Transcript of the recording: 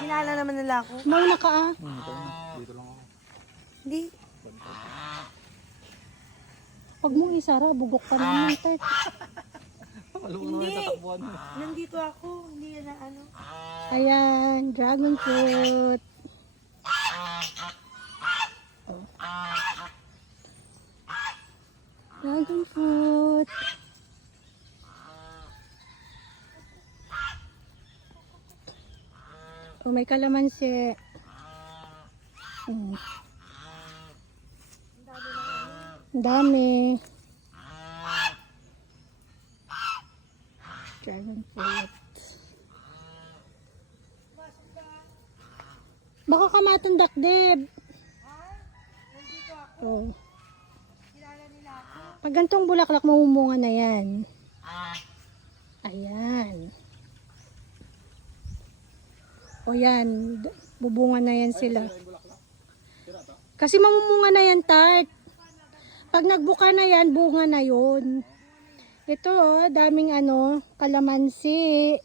Kilala naman nila ako. Mauna ka ah. Dito lang ako. Hindi. Huwag mong isara, bugok pa naman tat. Alam mo Hindi. naman tatakbuhan mo. Nandito ako. Hindi yan na ano. Ayan, dragon fruit. Dragon fruit. Oh, may kalamansi. Ang dami. Dragon fruit. Baka ka matundak, Deb. Nandito ako. Oh. Kilala nila ako. Pag gantong bulaklak, mamumunga na yan. Ayan. O yan, bubunga na yan sila. Kasi mamumunga na yan, Tart. Pag nagbuka na yan, bunga na yun. Ito, oh, daming ano, kalamansi.